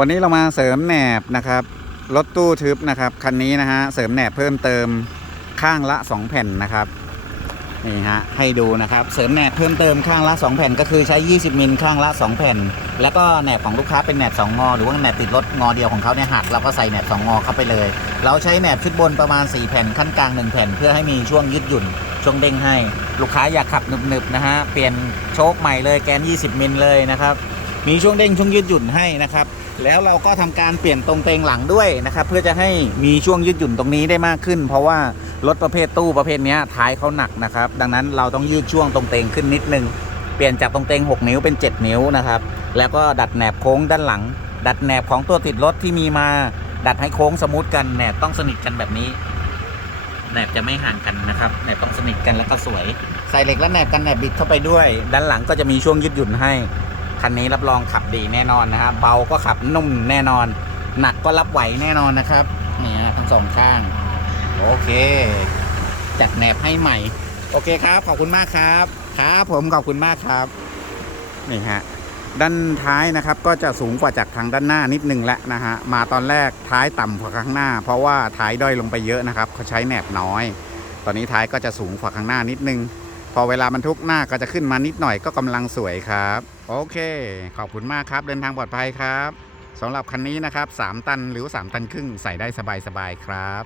วันนี้เรามาเสริมแหนบนะครับ รถตู้ทึบนะครับ คันนี้นะฮะ เสริมแหนบเพิ่มเติมข้างละ 2 แผ่นนะครับ นี่ฮะ ให้ดูนะครับ เสริมแหนบเพิ่มเติมข้างละ 2 แผ่น ก็คือใช้ 20 มิลข้างละ 2 แผ่น แล้วก็แหนบของลูกค้าเป็นแหนบ2งอ หรือว่าแหนบติดรถงอเดียวของเขาเนี่ยหักเราก็ใส่แหนบ2งอเข้าไปเลย เราใช้แหนบชุดบนประมาณ 4 แผ่นขั้นกลาง 1 แผ่น เพื่อให้มีช่วงยืดหยุ่น ช่วงเด้งให้ ลูกค้าอยากขับหนึบๆนะฮะ เปลี่ยนโชคใหม่เลยแกน 20 มิลเลยนะครับ มีช่วงเด้งช่วงยืดหยุ่นให้นะครับ แล้วเราก็ทำการเปลี่ยนตรงเตงหลังด้วยนะครับ เพื่อจะให้มีช่วงยืดหยุ่นตรงนี้ได้มากขึ้น เพราะว่ารถประเภทตู้ประเภทนี้ท้ายเขาหนักนะครับ ดังนั้นเราต้องยืดช่วงตรงเตงขึ้นนิดนึง เปลี่ยนจากตรงเตง 6 นิ้วเป็น 7 นิ้วนะครับ แล้วก็ดัดแหนบโค้งด้านหลัง ดัดแหนบของตัวติดรถที่มีมา ดัดให้โค้งสมูทกันแหนบต้องสนิทกันแบบนี้แหนบจะไม่ห่างกันนะครับแหนบต้องสนิทกันแล้วก็สวย ใส่เหล็กและแหนบกันแหนบบิดเข้าไปด้วย ด้านหลังก็จะมีช่วงยืดหยุ่นให้ คันนี้รับรองขับดีแน่นอนนะครับเบาก็ขับนุ่มแน่นอน หนักก็รับไหวแน่นอนนะครับนี่ฮะทั้งสองข้าง โอเค จัดแหนบให้ใหม่ โอเคครับขอบคุณมากครับครับผมขอบคุณมากครับนี่ฮะด้านท้ายนะครับก็จะสูงกว่าจากทางด้านหน้านิดนึงแล้วนะฮะมาตอนแรกท้ายต่ำกว่าข้างหน้า เพราะว่าท้ายด้อยลงไปเยอะนะครับเขาใช้แหนบน้อย ตอนนี้ท้ายก็จะสูงกว่าข้างหน้านิดนึง พอเวลามันทุกหน้าก็จะขึ้นมานิดหน่อยก็กำลังสวยครับ โอเค ขอบคุณมากครับ เดินทางปลอดภัยครับสำหรับคันนี้นะครับ 3 ตันหรือว่า3ตันครึ่งใส่ได้สบายๆครับ